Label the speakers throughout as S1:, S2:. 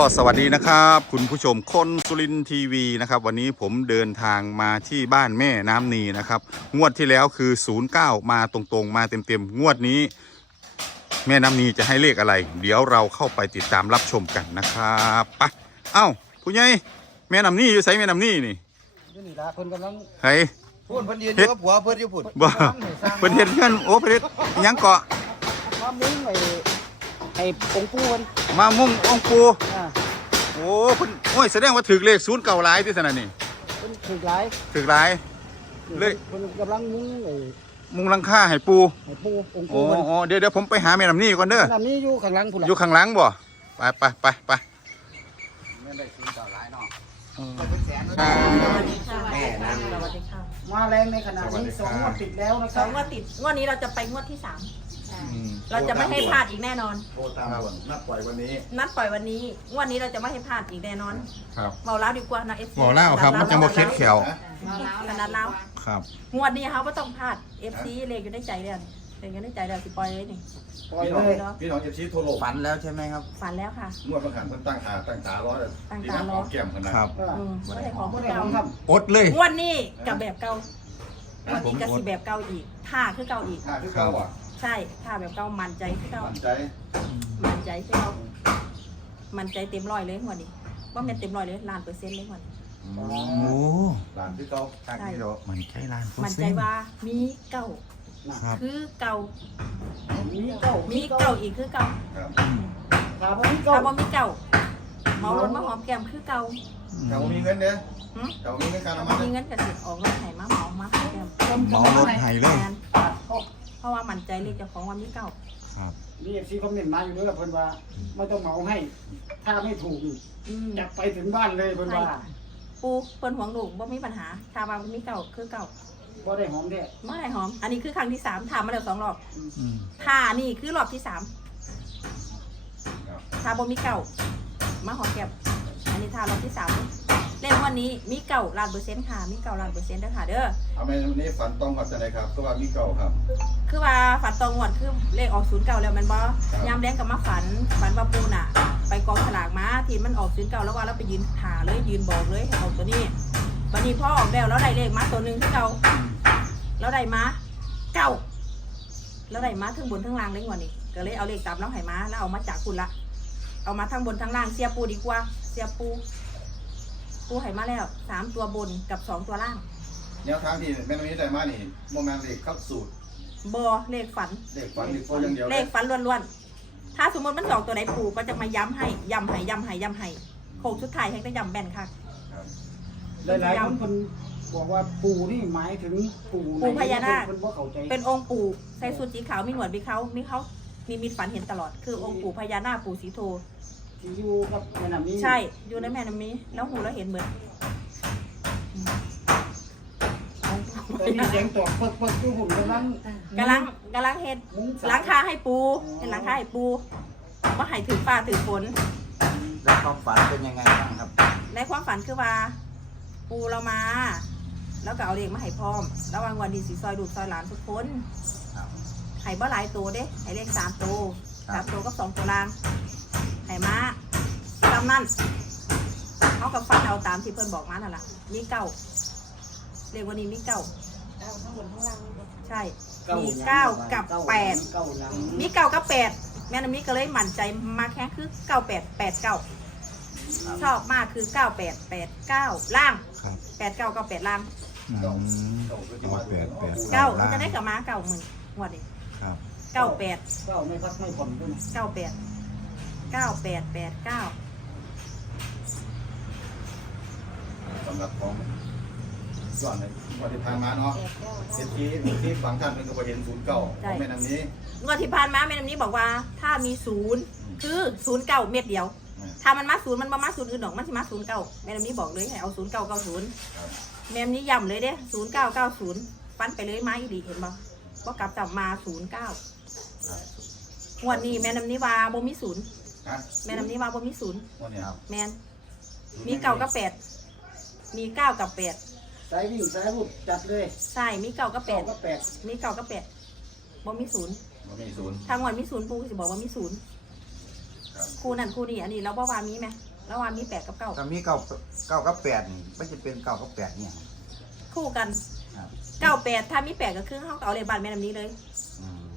S1: สวัสดีนะครับคุณผู้ชมคนสุรินทร์ทีวีนะครับวันนี้ผมเดินทางมาที่บ้านแม่น้ำนีนะครับงวดที่แล้วคือ09มาตรงๆมาเต็มๆงวดนี้แม่น้ำนีจะให้เลขอะไรเดี๋ยวเราเข้าไปติดตามรับชมกันนะครับไปเอ้าผู้ใหญ่แม่น้ำนีอยู่ไสแม่น้ำนีนี่
S2: อยู่นี่ละเพิ่นกำลัง
S1: เฮ้ย
S3: พูดเพิ่นยืนอยู่กับผัวเพิ่นอยู่พุ่น
S1: บ่เพิ่นเฮ็ดเงินโอ้เพิ่นเฮ็ดยังเกาะ
S2: มามุ้งไอ้องค์ปู่เพิ่น
S1: มามุ่งองค์ปู
S2: อ่า
S1: โอ้เพิ่นโอ้ยแสดงว่าถึกเลข09หลายที่ซั่นน่ะนี่
S2: เพิ่นถือหลาย
S1: ถึกหลายเลข
S2: เพิ่นกำลังมุ้ง
S1: มุงหลังคาให้ปู
S2: ให้ปู่องค์
S1: โอ้
S2: ปู่เพิ่น
S1: โอ้เดี๋ยวผมไปหาแม่น้ำนี่ก่อนเด้อ
S2: น้ำนี้อยู่ข้างหลังพุ่นล่ะ
S1: อยู่ข้างหลังบ่ไป
S3: แม่ได้ซื้อเก่าหลายเนาะ
S4: แม่นะ
S5: สวัสดีค่ะ
S2: มาแรงในขณะนี้2 งวดติดแล้วนะค
S5: ส
S2: รั
S5: อบ งงวดติดงวดนี้เราจะไปงวดที่3เราจะไม่ให้พลาดอีกแน่นอน
S3: โทรตามวันนัดปล่อยวันนี้
S5: นัดปล่อยวันนี้งวดนี้เราจะไม่ให้พลาดอีกแน่นอน
S1: ครับ
S5: เมาแล้วดีกว่านะเอฟ
S1: บ่เล่าครับมันจะบ่เคล็ดแขว
S5: ขนาดแล้ว
S1: ครับ
S5: งวดนี้เขาไม่ต้องพลาดเอฟซีเลขอยู่ในใจเลยเลขอยู่ในใจเลยสิปล่อยเลยนี่
S2: ปล่อย
S3: พี่
S2: เล
S3: น้อง
S2: ย
S3: พี่น้องเอฟซีโทรโล
S4: ฝันแล้วใช่ไหมครับ
S5: ฝันแล้วค่ะ
S3: งวดบางครั้งเพิ่นตั้งตาร้อยเลยพี่น้องหอมแก้มขนาด
S1: ครับ
S5: ไม่ได้ของ
S2: บ่ได้
S5: เก่า
S2: ของครับ
S1: อดเลย
S5: งวดนี้กับแบบเก่างวดนี้กับสีแบบเก่าอีกท่าคือเก่าอีก
S3: ถ้าคือเก่าอ่ะ
S5: ใช่ท่าแบบเก่ามันใจคือเก่า
S3: มั่นใจ
S5: มันใจคือเก่ามันใจเต็มร้อยเลยงวดนี้ว่ามันเต็มร้อยเลย1,000,000%เลยงวดนี้
S1: โอ้
S3: หลานคือเก่า
S4: ทางที่เรา
S1: มันใช่ล้านเปอ
S5: มัน
S1: ร์
S5: ใจ
S1: เซ็นต์
S5: ว่ามีเก่า
S1: ครับ
S5: คือเก่า
S2: มีเก้า
S5: มีเก่าอีกคือเก่า
S3: ครับ
S2: ถามว่ามีเก้า
S5: ถ้าบ่มีเก่าเมารถมาหอมแก้มคือเก่า
S3: แต่ว่ามีเงินเด้อแต่ว่ามีเงินค่า
S5: ถ้า
S3: น้ำมั
S5: บ่
S3: น
S5: มีเงินก็สิออกรถไถมาหอมมาหอมแก้ม
S1: เมารถให้เลย
S5: แม่นเพราะว่ามันใจเลยเจ้าของว่ามีเก่า
S1: ครับ
S2: มี FC คอมเมนต์มาอยู่ด้วยเพิ่นว่าไม่ต้องเหมาให้ ถ้าไม่ถูก
S5: อืม
S2: จับไปถึงบ้านเลยเพิ่นว่า
S5: ปูเพิ่นหวงลูกบ่มีปัญหาถ้าว่ามีเก่าคือเก่า
S2: บ่ได้หอมแท้
S5: เมื่อไหร่หอม อันนี้คือครั้งที่3ถามมาแล้ว2 รอบ
S1: อืม
S5: ถ้านี่คือรอบที่3ถ้าบ่มีเก่ามาหอมแก้มอันนี้ถ้ารอบที่3เล่นวันนี้มีเก่า1,000,000%ค่ะมีเก่า1,000,000%เด้อค่ะเด้อ
S3: เอาแม่วันนี้ฝันต้องกับจังไดครับก็ว่ามีเก่าครับ
S5: คือว่าฝันตรงงวดคือเลขออก09แล้วแมันบ่ยามแดงกับมาฝันว่าปูน่ะ ไปกองฉลากมาที่มันออก09แล้วว่าเราไปยืนหาเลยยืนบอกเลยให้ออกตัวนี้วันนี้พ่อออกแล้วได้เลขมาตัวหนึงที่เก่าแล้วได้มาเก่าแล้วได้มาทั้งบนทั้งล่างเลยงวดนี้ก็เลยเอาเลขตามแล้วให้มาแล้วเอามาจากคุณละเอามาทั้งบนทั้งล่างเสียปูดีกว่าเสียปูให้มาแล้ว3ตัวบนกับ2ตัวล่าง
S3: แนวทางที่แม่น้ำนี้ได้มานี่โมเมนต์เลขเข้าสูตร
S5: บ่เลขฝัน
S3: เลขฝันเลขโฟอย่างเดียว
S5: เลขฝันล้วนๆ ถ้าสมมติมัน2ตัวไหนปู่ก็จะมาย้ำให้โค้งสุดท้ายให้ได้ย้ำแบนค่ะ
S2: หลายๆคนเพิ่นบอกว่าปู่นี่หมายถึงปู่
S5: ปู่พญานาค
S2: เพิ่นบ่เข้าใจ
S5: เป็นองค์ปู่ใส่สูทสีขาวมีหนวดมีเขามีมิตฝันเห็นตลอด คือองค์ปู่พญานาคปู่สีโท
S2: ที่อยู่กับแม่น้ำนี้
S5: ใช่อยู่ในแม่น้ำนี้แล้วหูแล้วเห็นเหมือน
S2: แต่มีเสียงตอกเปิกๆอยู่ผมกำลัง
S5: กำลังเห็ด
S2: มุ้ง
S5: หลังคาให้ปูเป็นหลังคาให้ปูว่าให้ถือฟ้าถือฝน
S4: แล้วความฝันเป็นยังไงบ้างครับ
S5: ในความฝันคือว่าปูเรามา แล้วก็เอาเลขมาให้พร้อมแล้ววันดีสีซอยดูดซอยหลานทุกคน
S4: ครับ
S5: ให้บ่หลายตัวเด้ให้เลข3 ตัว3 ตัวกับ2 ตัวล่างให้มาตามนั้นเขากับฟันเอาตามที่เพื่อนบอกมานั่นแหละมีเก้าเลขวันนี้มีเก้าใช่มี9 กับ 8
S2: เก้าหลัง
S5: มี9 กับ 8แม่น้ำนี้ก็เลยมั่นใจมาแค่คือ9 8 8 9ชอบมากคือ9 8 8 9ล่าง
S1: ครับ
S5: 8 9 9 8ล่าง
S1: อืม
S3: เก่าก็จะมา
S1: แปด
S5: เก้ามันจะได้กับมาเก้าหมื่นงวดนี้
S1: ครับ
S5: เก้าแปด
S2: เก้าไม่พักไม่ผ่อนด้วยนะ
S5: เก้าแปดเก้าแปดแปดเก้า
S3: สำหรับของก่อนในวันที่ผ่านมาเนาะเศรษฐีที่บางท่านเป็นก็เห็นศูนย์เก่าของแม่น้ำนี้
S5: งวดที่ผ่านมาแม่น้ำนี้บอกว่าถ้ามี0คือ09เม็ดเดียว ถ้ามันมา0มันมา0อื่นดอกมันสิมา09แม่น้ำนี้บอกเลยให้เอา0990แม่น้ำนี้ย้ำเลยเด้0990ฟันไปเลยมาอีหลีเห็นบ่ก็กลับจับมา09งวดนี้แม่น้ำนี้ว่าบ่มี0
S3: ฮะ
S5: แม่น้ำนี้ว่าบ่มี0
S3: วันนี้ครับ
S5: แม่นมี9กับ8มี9กับ8
S2: สายวิ่งสายรุดจัดเลย
S5: ใช่มี9กับ
S2: เก้าก็
S5: 8
S2: แปด
S5: มี9กับ8บ่มี0
S3: วันนี้ศูนย์
S5: ทางวันมี0ปูก็สิบอกว่ามี0
S3: ครับ
S5: คู่นั่นคู่นี้อันนี้เราบ่ว่ามีไหมระหว่างมี8กับ9
S4: ถ้ามีเก้ากับ8นี่มันจะเป็น9กับ8เนี่ย
S5: คู่กัน
S4: ครับ
S5: 98ถ้ามี8ก็คือเฮาก็เอาเลขบ้านแม่นำนี้เลย
S4: อืม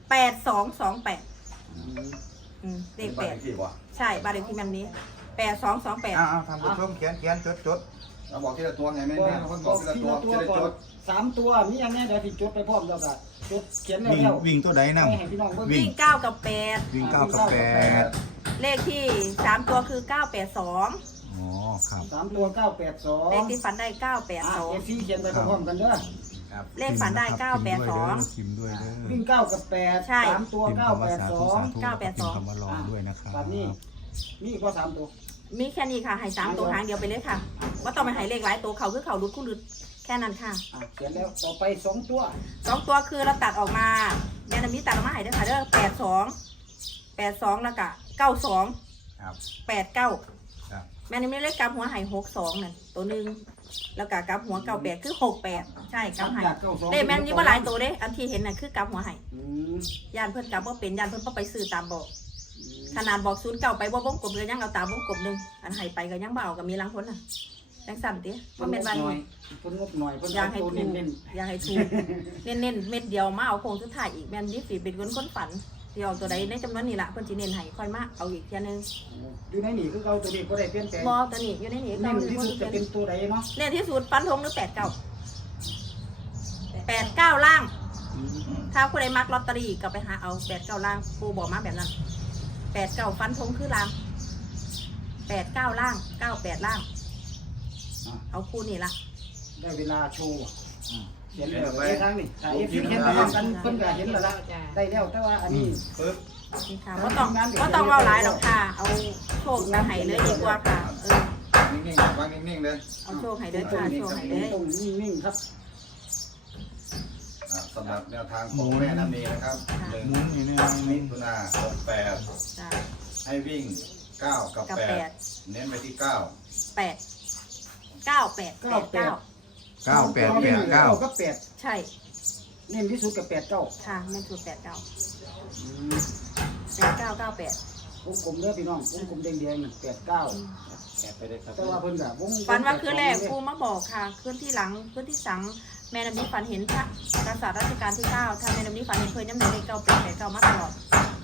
S5: 8228เลข
S3: บ้านเลขที่บ่
S5: 8ใช่บ้านเลขที่แม่นนี้8228
S4: เอาทำผู้ชมเขียนจด
S3: เราบอกทีละตัวไงแม่
S2: บอก
S3: แม่เขาบอกทีละ
S2: ที
S3: ตัว
S2: ละตัว
S3: จะได้
S2: ก่อ
S3: จ
S2: น
S3: ด
S2: 3 ตัวมีอย่างเนี้ยเดี๋ยวสิจดไปพร้อมแล้วก็จดเขียน
S1: วิ่ง
S2: แล้ว
S1: วิ่งตัวใด
S2: ๆ
S1: นำ
S2: ให้พี่น้องเบิ่ง
S1: วิ่
S5: วิ่
S1: ง
S5: ง9กับ8
S1: วิ่ง9กับ8
S5: เลขที่3ตัวคือ982
S1: อ๋อครับ
S2: 3 ตัว982
S5: เลขที่ฝันได้
S2: เอฟซีเขียนไปพร้อมๆกันเด้อ
S4: ๆครับ
S5: 982เลขฝันได้
S1: พิมพ์ด้วยเด้อ
S2: วิ่ง9กับ8
S5: ใช่
S2: 3ตัว
S1: พิมพ์คำว่าสาธุสาธุ
S5: 982
S1: พิมพ์คำว่าลองด้วยนะครับ
S2: แบบนี้มีอีกว่า3ตัว
S5: มีแค่นี้ค่ะให้3ตัวหางเดียวไปเลยค่ะว่าต้องไปให้เลขหลายตัวเขาคือเขารุดคู่รุดแค่นั้นค่ะ
S2: เขียนแล้วต่อไป2ตัว
S5: 2ตัวคือเราตัดออกมาแม่นำนี้ตัดออกมาให้เด้อค่ะเด้อ82แล้วก็92
S4: ครับ
S5: 89
S4: ครับ
S5: แม่นำนี้เลขกำหัวให้62นั่นตัวหนึงแล้วก็กำหัว98คือ68ใช่กำให้
S2: จาก92
S5: เด้แม่นำนี้ว่าหลายตัวเด้อันที่เห็นน่ะคือกำหัวให้
S2: อืม
S5: ย่านเพิ่นกำบ่เป็นย่านเพิ่นบ่ไปซื้อตามบอกขนาดบอก09ไปบ่วงกลมเลยยังเอาตามวงกลมนึงอันให้ไปก็ยังบ่เอาก็มีลังคนน่ะจังสั่นติว่าแม่นว่า
S2: หน่อยเพิ่นงบหน่อยเพิ่น
S5: อยากให้
S2: ตัว
S5: ถูก
S2: เน้น
S5: อยากให้ถูกเน้นๆเม็ดเดียวมาเอาโคงสุดท้ายอีกแม่นนี่สิเป็นคนฝันเดียวตัวใดในจำนวนนี้ล่ะเพิ่นสิเน้นให้ค่อยมาเอาอีกเที่ยนึง
S2: ๆอยู่ในนี่คือเราตัวนี้บ่ได้เปลี่ยนแปลง
S5: บ่ตัวนี้อยู่ในนี้
S2: เน้นที่สุดจะเป็นตัวใดเนาะ
S5: เน้นที่สุดฟันธงหรือ89ล่าง ถ้าผู้ใดมักลอตเตอรี่ก็ไปหาเอา89ล่างปูบอกมาแบบนั้น89ฟันธงคือล่าง89ล่าง98ล่างเอาคู่นี่ล่ะ
S2: ได้เวลาโชว์
S4: อืม
S2: เขียนแล้วในทางนี่ถ้าเอฟซีเห็นพร้อมกันเพิ่นก็เห็นแล้วล่ะได้แล้วแต่ว่าอันนี้
S3: ปึ๊บ
S5: นี่ค่ะบ่ต้องเว้าหลายหรอกค่ะเอาโชคมาให้เลยดีกว่าค่ะ
S3: นิ่งๆวางนิ่งๆเลย
S5: เอาโชคให้เลยค่ะโชคให้เลย
S2: ต้องนิ่งๆครับ
S3: สำหรับแนวทางของแม่น้ำนีนะครับ1
S1: หมุนนี่เนี่ย
S3: มิถุนา68
S5: จ้า
S3: ให้วิ่ง9กับ
S5: กับ
S3: 8เน้นไปที่9
S5: 8 98 89
S1: 9889
S2: ก็8
S5: ใช่
S2: เน้นที่สุดกับ89
S5: ค่ะแม่นสุด89 8998
S2: วงกลมเด้อพี่น้องวงกลมแดงๆน่ะ89
S3: แอบไปเลยครับ
S2: แต่ว่าเพิ่นก็วง
S5: ฝันว่าคืนแรกปูมาบอกค่ะคืนที่หลังคืนที่สังแม่น้ำนี้ฝันเห็นพระกษัตริย์รัชกาลที่9ถ้าแม่น้ำนี้ฝันเห็นเพื่อนน้ำหนึ่งเลข9 8 9มาตลอด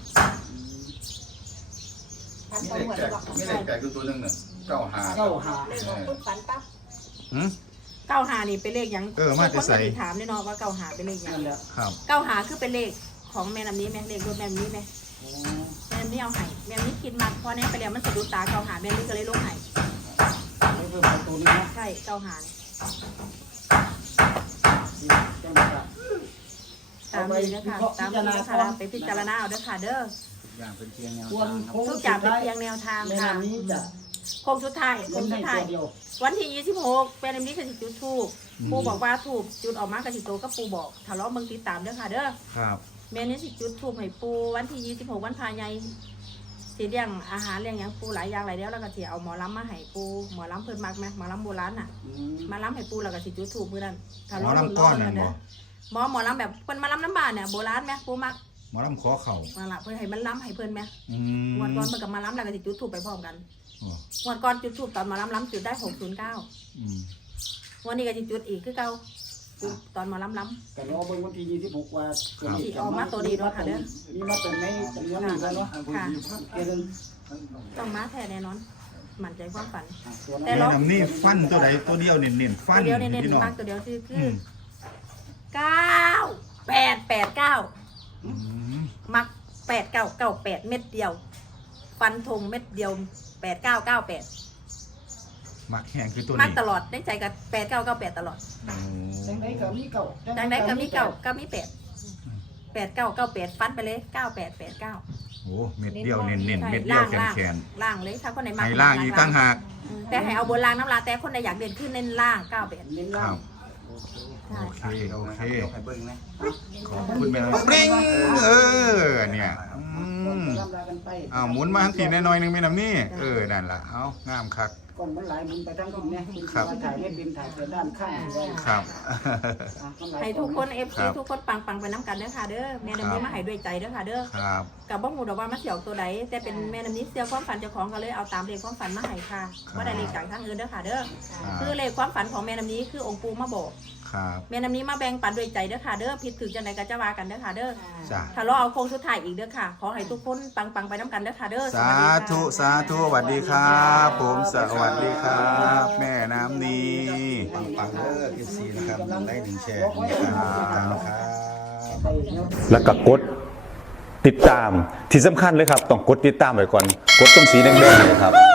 S3: มีเลขแปลกคือตัวหนึ่งเนี่ย95
S2: 95
S5: เลขของคุณฝันปั๊บ
S1: หืม
S5: 95นี่เป็นเลขหยัง
S1: มาแต่ไส
S5: คนก็สิถามแน่นอนว่า95เป็นเลขหยัง
S2: นั่นแหละ
S1: ครับ
S5: 95คือเป็นเลขของแม่น้ำนี้ไหมเลขรถแม่น้ำนี้ไหม
S2: โอ้
S5: แม่น้ำนี้เอาให้แม่น้ำนี้คิดมาพอแน่ไปแล้วมันสะดุดตา95แม่น้ำนี้ก็เลยลงให้
S2: ให้เพิ่มเอาตัวนี้เนาะ
S5: ใช่95นี่
S2: จังว่า
S5: ตามนี้นะคะตามนี้นะคะไปพิจารณาเอาเด้อค่ะเด้อ
S4: อย่างเป็นเพียงแนว
S2: ส่วน
S4: ทางครับ
S2: โค้ง
S5: ทุกอ
S2: สุ
S5: ย่าง
S2: ด
S5: เป็น
S2: ท้าย
S5: เพียงแนวทาง
S2: แม่
S5: ค่ะ
S2: น้ำนี้จะ
S5: โค้งสุดท้ายโค้
S2: เล่
S5: ง
S2: น
S5: สุ
S2: ให้
S5: ดท้า
S2: ตั
S5: ยว
S2: เดียว
S5: วันที่26เป็นอันนี้คือสิจุดทูบปูบอกว่าถูกจุดออกมากระสิโตก็ปูบอกถ้าล้อเบิ่งติดตามเด้อค่ะเด้อ
S1: ครับ
S5: แม่นี่สิจุดทูบให้ปูวันที่26วันพาใหญ่สิเลี้ยงอาหารเลี้ยงหยังปูหลายอย่างหลายแล้วแล้วก็สิเอาหมอลำมาให้ปูหมอลำเพิ่นมักไหมหมอลำโบราณน่ะ
S2: อืม
S5: มาลำให้ปูแล้วก็สิจุดทูบมื้อนั้นถ้า
S1: หม
S5: ล้
S1: อ
S5: อ
S1: ลำก้อนนั่นบ่
S5: หมอลำแบบเพิ่นมาลำน้ำบ้านเนี่ยโบราณไหมปูมัก
S1: หมอลำขอเข่า
S5: มาละเพิ่นให้มันลำให้เพิ่นไหม
S1: อืม
S5: งวดก่อนเพิ่นก็มาลำแล้วก็สิจุดทูบไปพร้อมกัน
S1: อ๋อง
S5: วดก่อนจุดทูบตอนหมาลำจุดได้609
S1: อืม
S5: วันนี้ก็จะจุดอีกคือเก่าจุดตอนหมาล้ำ
S2: ก็รอเบิ่งวันที่26ว่าตัวนี้
S5: ออกมาตัวดีเนาะค่ะเด้อ
S2: มีมาตรงในจำนวนนี้แล้วเนาะ
S5: ค่ะ
S2: เกิน
S5: ๆต้องมาแท้แน่นอนมั่นใจความฝัน
S2: ตัว
S5: แต่
S2: นั้น
S5: เรา
S1: แม่น้ำนี่ฟันตัวใดตัวเดียวเน้นๆฟั
S5: ตั
S1: น
S5: วเดียวเน้น
S1: พี่น้อง
S5: ๆมากตัวเดียวคือ
S1: อืม
S5: 9889
S1: อืม
S5: มัก8998เม็ดเดียว ฟันธงเม็ดเดียว8998
S1: มักแห้งคือตัว
S5: มัก
S1: นี้
S5: ตลอดได้ใจกับ8998ตลอด
S1: โอ้
S2: จังไดก็มีเก่า
S5: ดังนั้นก็มีเก่าก็มี8 8998ฟันไปเลย9889
S1: โหเม็ดเดียวเน้นๆเม็ดเดียวแข็ง
S5: ล่างเลยถ้าคนไหน
S1: ๆ
S5: มัก
S1: ให้ล่างอีกตั้งหาก
S5: แต่ให้เอาบนล่างน้ำลาแต่คนใดอยากเด่นขึ้นเน้นล่าง98
S2: เน้น
S1: ค
S2: ล่า
S1: รั
S2: ง
S1: บ
S5: ใช่
S1: โอเคโอเค
S4: ยกให้เบิ่งนะ
S1: ขอบคุณแม่ปริงเนี่ยอืม
S2: ลำลากันไป
S1: อ้าวหมุนมาทันทีหน่อยๆนึงแม่น้ำนี่นั่นล่ะเอางามคัก
S2: กล้องมันหลายมุมไปทั้งคุณเนี่ยคุณ
S1: ครับ
S2: ถ่ายไม่เป็นถ่ายแต่ด้านข้างไว้
S1: ครับ
S2: มันหลาย
S5: ให้
S2: กล้
S5: ทุ
S2: อก ง
S5: คน FC ทุกคนปังไปน้ำกันเด้อค่ะเด้อแม่น้ำนี้มาให้ด้วยใจเด้อค่ะเด้อ
S1: ครับ
S5: กับบ่ฮู้ดอกว่ามาเสี่ยวตัวใดแต่เป็นแม่น้ำนี้เสี่ยวความฝันเจ้าของก็เลยเอาตามเลขความฝันมาให้ค่ะบ่ได้เลขจากทางอื่นเด้อค่ะเด้อคือเลขความฝันของแม่น้ำนี้คือองค์ปู่มาบอก
S1: ครับ
S5: แม่น้ำนี้มาแบ่งปันด้วยใจเด้อค่ะเด้อผิดถูกจังไดก็จะว่ากันเด้อค่ะเด้อ
S1: จ้ะ
S5: ถ้ารอเอาโค้งสุดท้ายอีกเด้อค่ะขอให้ทุกคนปังไปน้ำกันเด้อค่ะเด้อ
S1: สาธุสาธุสวัสดีครับผมสวัสดีครับ แม่น้ำนี
S3: ปังๆเด้อเอฟซีนะครับไลค์1แชร์1นะครับ
S6: แล้วก็กดติดตามที่สำคัญเลยครับ ต้องกดติดตามไว้ก่อน กดตรงสีแดงๆเนยครับ